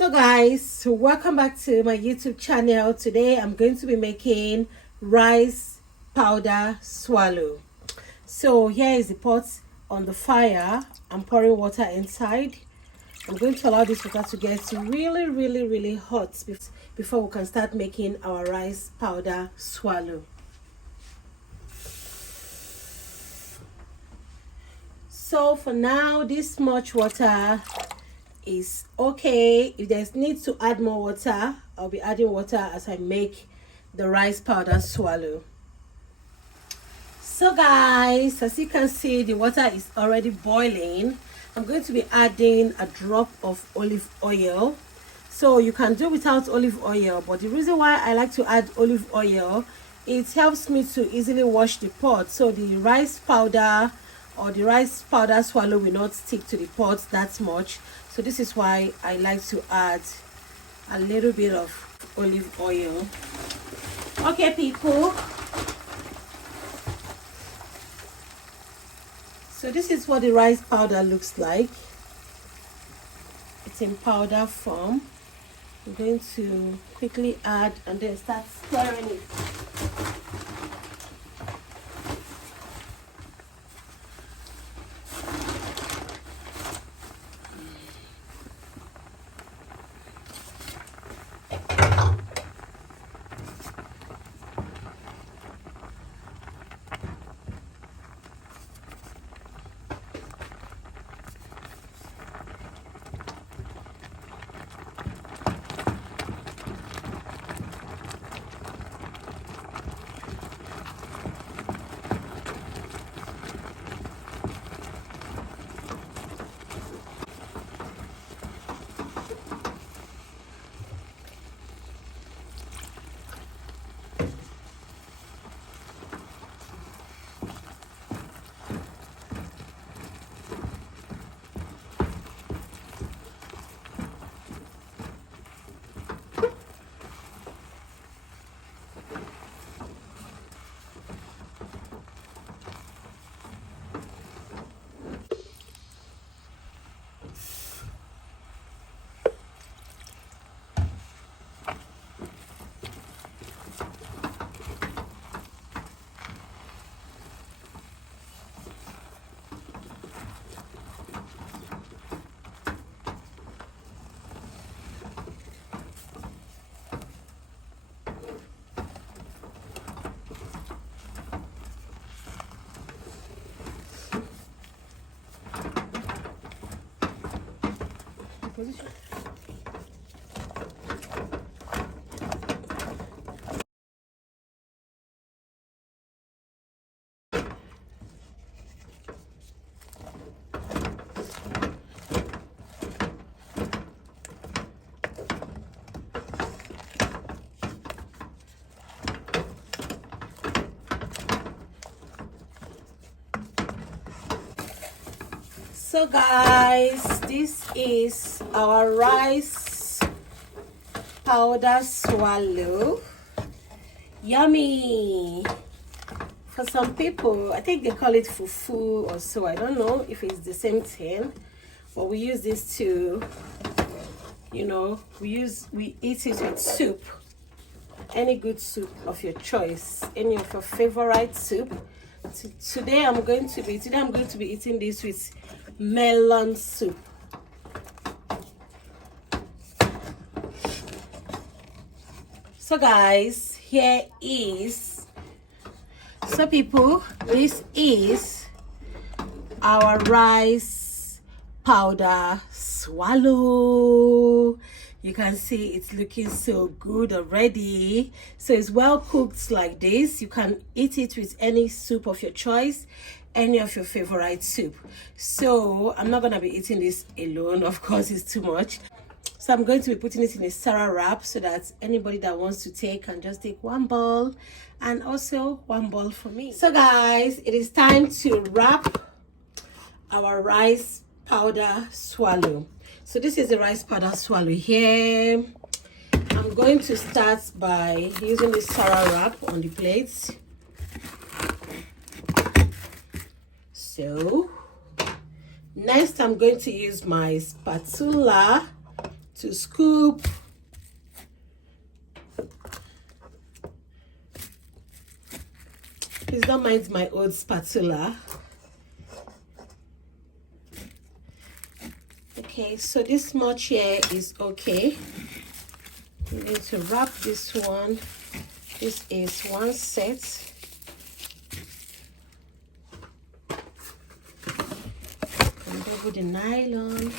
So guys, welcome back to my YouTube channel. Today I'm going to be making rice powder swallow. So here is the pot on the fire. I'm pouring water inside. I'm going to allow this water to get really hot before we can start making our rice powder swallow. So for now, this much water is okay. If there's need to add more water, I'll be adding water as I make the rice powder swallow. So guys, as you can see, the water is already boiling. I'm going to be adding a drop of olive oil. So you can do without olive oil, but the reason why I like to add olive oil, it helps me to easily wash the pot, so the rice powder or the rice powder swallow will not stick to the pot that much. So this is why I like to add a little bit of olive oil. Okay people, so this is what the rice powder looks like. It's in powder form. I'm going to quickly add and then start stirring it. Position. So guys, this is our rice powder swallow. Yummy. For some people, I think they call it fufu or so. I don't know if it's the same thing, but we use this to, you know, we eat it with soup. Any good soup of your choice, any of your favorite soup. Today I'm going to be eating this with melon soup. So guys, here is, so people, this is our rice powder swallow. You can see it's looking so good already. So it's well cooked like this. You can eat it with any soup of your choice, any of your favorite soup. So I'm not gonna be eating this alone, of course it's too much. So I'm going to be putting it in a Sarah wrap so that anybody that wants to take can just take one bowl, and also one bowl for me. So guys, it is time to wrap our rice powder swallow. So this is the rice powder swallow here. I'm going to start by using the Sarah wrap on the plate. So next I'm going to use my spatula to scoop. Please don't mind my old spatula. Okay, so this much here is okay. We need to wrap this one. This is one set. And double the nylon.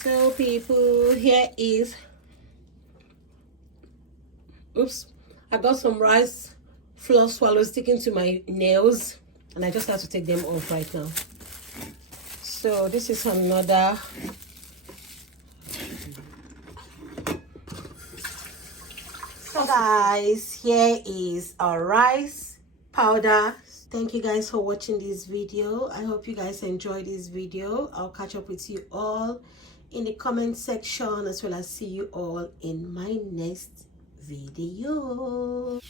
So people, here is, oops, I got some rice flour swallows sticking to my nails, and I just have to take them off right now. So this is another so guys, here is our rice powder. Thank you guys for watching this video. I hope you guys enjoyed this video. I'll catch up with you all in the comment section, as well as see you all in my next video.